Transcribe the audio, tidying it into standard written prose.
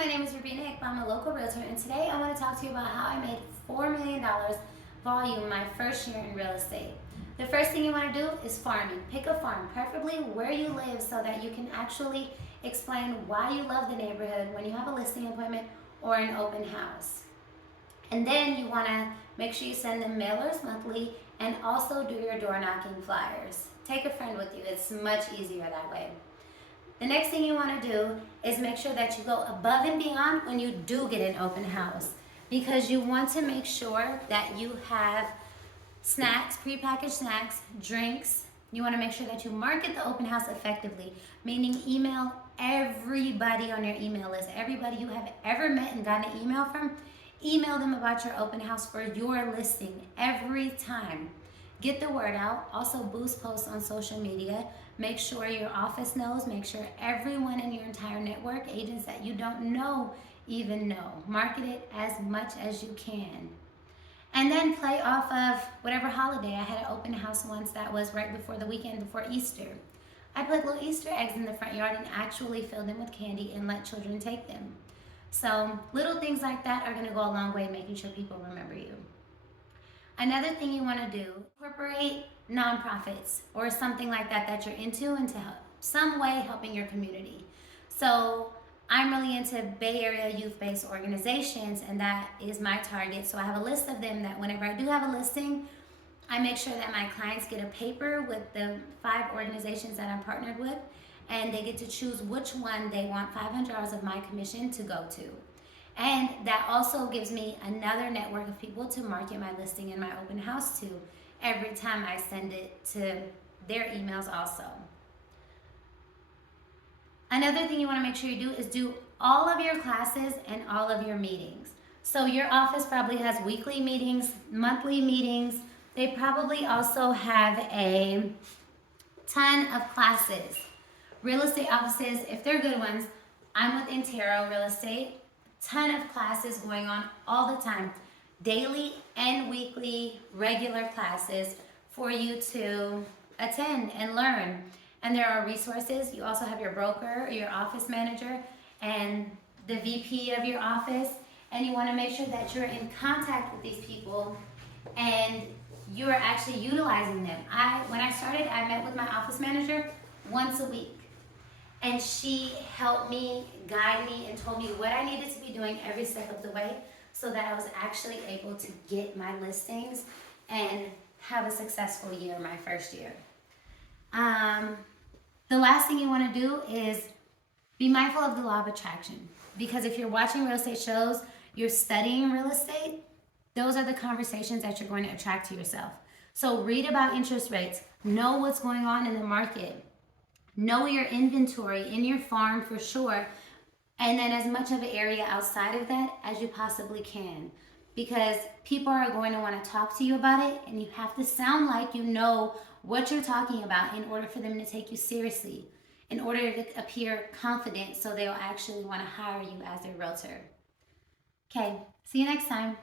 my name is Rubina Iqbal. I'm a local realtor, and today I want to talk to you about how I made $4 million volume my first year in real estate. The first thing you want to do is farming. Pick a farm, preferably where you live, so that you can actually explain why you love the neighborhood when you have a listing appointment or an open house. And then you want to make sure you send them mailers monthly and also do your door knocking flyers. Take a friend with you. It's much easier that way. The next thing you want to do is make sure that you go above and beyond when you do get an open house, because you want to make sure that you have snacks, prepackaged snacks, drinks. You want to make sure that you market the open house effectively, meaning email everybody on your email list. Everybody you have ever met and gotten an email from, email them about your open house for your listing every time. Get the word out. Also boost posts on social media. Make sure your office knows. Make sure everyone in your entire network, agents that you don't know, even know. Market it as much as you can. And then play off of whatever holiday. I had an open house once that was right before the weekend before Easter. I put little Easter eggs in the front yard and actually filled them with candy and let children take them. So little things like that are going to go a long way in making sure people remember you. Another thing you want to do, incorporate nonprofits or something like that that you're into help some way helping your community. So I'm really into Bay Area youth-based organizations, and that is my target. So I have a list of them that whenever I do have a listing, I make sure that my clients get a paper with the 5 organizations that I'm partnered with, and they get to choose which one they want $500 of my commission to go to. And that also gives me another network of people to market my listing in my open house to every time I send it to their emails also. Another thing you want to make sure you do is do all of your classes and all of your meetings. So your office probably has weekly meetings, monthly meetings. They probably also have a ton of classes. Real estate offices, if they're good ones, I'm with Intero Real Estate. Ton of classes going on all the time, daily and weekly regular classes for you to attend and learn. And there are resources. You also have your broker, your office manager, and the VP of your office, and you want to make sure that you're in contact with these people and you're actually utilizing them. When I started, I met with my office manager once a week. And she helped me, guide me, and told me what I needed to be doing every step of the way so that I was actually able to get my listings and have a successful year my first year. The last thing you want to do is be mindful of the law of attraction. Because if you're watching real estate shows, you're studying real estate, those are the conversations that you're going to attract to yourself. So read about interest rates, know what's going on in the market. Know your inventory in your farm for sure, and then as much of an area outside of that as you possibly can, because people are going to want to talk to you about it, and you have to sound like you know what you're talking about in order for them to take you seriously, in order to appear confident so they'll actually want to hire you as their realtor. Okay, see you next time.